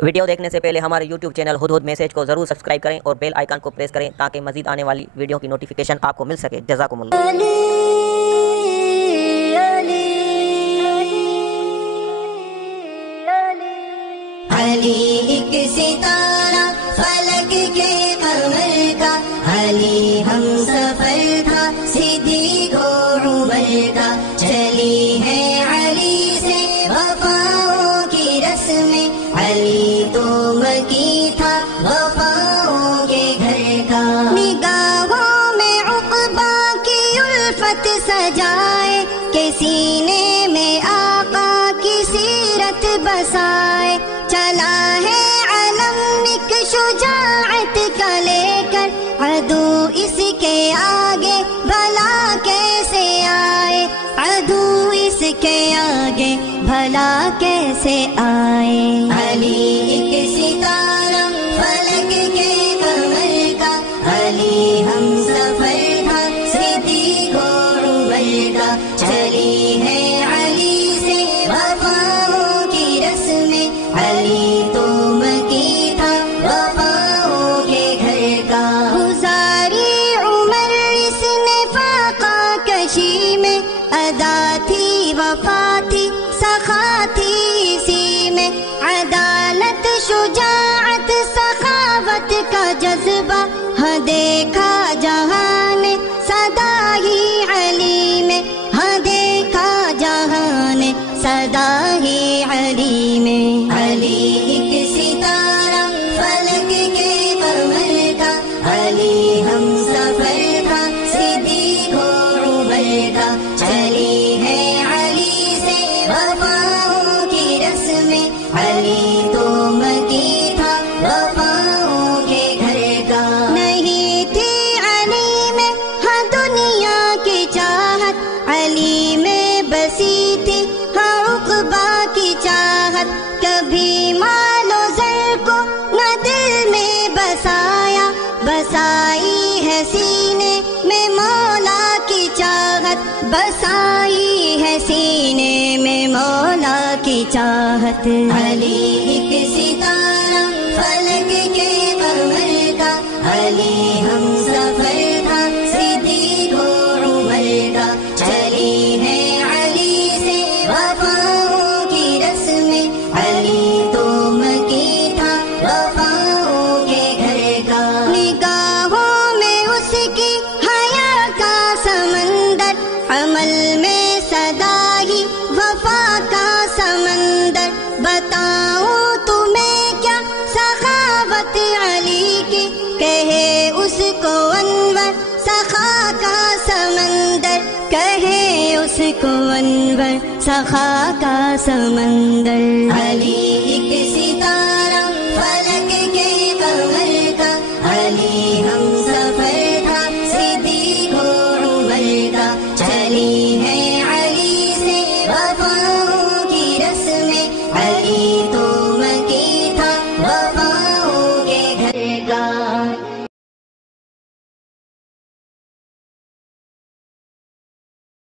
Video دیکھنے سے پہلے ہمارے یوٹیوب چینل ہدہد میسج کو ضرور سبسکرائب کریں اور بیل آئیکن کو پریس کریں تاکہ مزید آنے والی ویڈیو کی نوٹیفیکیشن آپ کو مل سکے۔ جزاکم اللہ۔ علی ایک ستارہ فلک کے قمر کا، علی ہم سفر تھا صدیق و عمر کا، چلی ہے علی سے وفاؤں کی رسمیں، علی تو مکی تھا وفاؤں کے گھر کا، نگاہوں میں عقبہ کی الفت سجائے کہ سینے میں آقا کی سیرت بسائے، چلا ہے علم ایک شجاعت کا لے کر، عدو اس کے آگے بھلا کیسے آئے، عدو اس کے آگے بھلا کیسے آئے، علی ایک ستارہ فلک کے قمر کا، علی ہم سفر تھا صدیق و عمر کا، چلی ہے علی سے وفاؤں کی رسمیں، علی تو مکی تھا وفاؤں کے گھر کا، گزاری عمر اس نے فاقہ کشی میں، ادا تھی وفا تھی سخا تھی اسی میں، عدالت شجاعت سخاوت کا جذبہ ہاں دیکھا جہاں نے صدا ہی علی میں، ہاں دیکھا جہاں نے صدا ہی علی میں، علی ایک ستارہ فلک کے قمر کا، علی ہم سفر تھا صدیق و عمر کا، چلی ہے علی سے وفاؤں کی رسمیں، علی تو مکی تھا وفاؤں کے گھر کا، نہیں تھی علی میں ہاں دنیا کی چاہت، علی میں بسی تھی ہاں عقبہ کی چاہت، کبھی مال و زر کو نہ دل میں بسایا، بسائی ہے سینے میں مولا کی چاہت، بسائی ہے سینے میں مولا کی چاہت، علی ایک ستارہ فلک کے قمر کا، علی ہم سفر تھا صدیق و عمر کا، چلی ہے علی سے وفاؤں کی رسمیں، علی تو مکی تھا وفاؤں کے گھر کا، نگاہوں میں اس کی حیا کا سمندر، عمل میں صدا ہی وفا کا سمندر، بتاؤں تمہیں کیا سخاوت علی کی، کہے اس کو انور سخا کا سمندر، کہے اس کو انور سخا کا سمندر، علی ایک ستارہ